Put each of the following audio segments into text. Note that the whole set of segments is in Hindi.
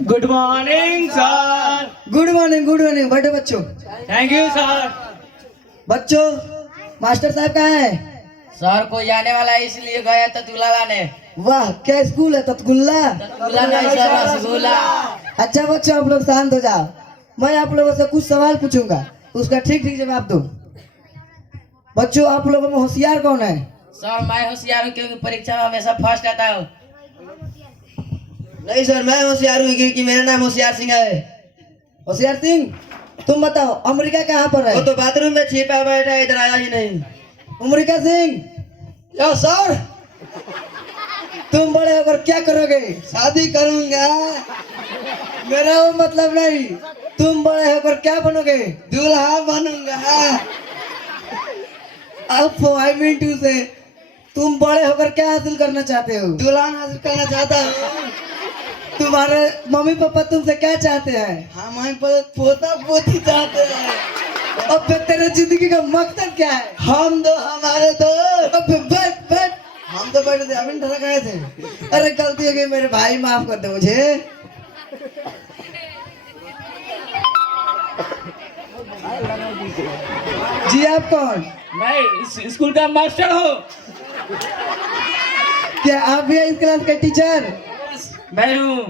Good morning sir. Good morning बैठो बच्चों। Thank you sir. बच्चों मास्टर साहब कहाँ है? सर को जाने वाला है इसलिए गया ततगुला लाने। वाह क्या स्कूल है ततगुल्ला। ततगुला नहीं सर, रसगुल्ला। अच्छा बच्चों आप लोग शांत हो जाओ। मैं आप लोगों से कुछ सवाल पूछूंगा, उसका ठीक ठीक जवाब दो। बच्चों आप लोगों में होशियार कौन है? सर मैं होशियार हूँ क्योंकि परीक्षा में हमेशा फर्स्ट आता हूँ। नहीं सर मैं होशियार हूँ क्योंकि मेरा नाम होशियार सिंह है। होशियार सिंह तुम बताओ अमेरिका कहाँ पर है? वो तो बाथरूम में छिपा बैठा है, इधर आया ही नहीं। अमेरिका सिंह यो सर तुम बड़े होकर क्या करोगे? शादी करूंगा। मेरा वो मतलब नहीं, तुम बड़े होकर क्या बनोगे? दूल्हा बनूंगा। अब आई मीन टू से तुम बड़े होकर क्या हासिल करना चाहते हो? दुल्हन हासिल करना चाहता हूँ। तुम्हारे मम्मी पापा तुमसे क्या चाहते हैं? हमारे पोता पोती चाहते हैं। अब तेरे जिंदगी का मकसद क्या है? हम दो हमारे दो। अब बैठ बैठ। हम तो बैठे थे, अभी ठहरा गए थे। अरे गलती हो गई मेरे भाई, माफ कर दो मुझे। जी आप कौन? मैं इस स्कूल का मास्टर हूँ। क्या आप भी इस क्लास के टीचर? मैं हूँ।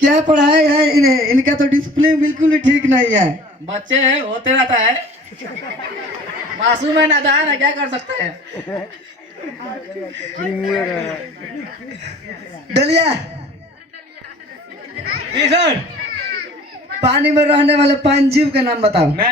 क्या पढ़ाया है इन्हें? इनका तो डिसिप्लिन बिल्कुल ही ठीक नहीं है। बच्चे हैं होते रहता है, मासूम है, नादान है, क्या कर सकते हैं। डलिया जी सर। पानी में रहने वाले पांच जीव का नाम बताओ। मैं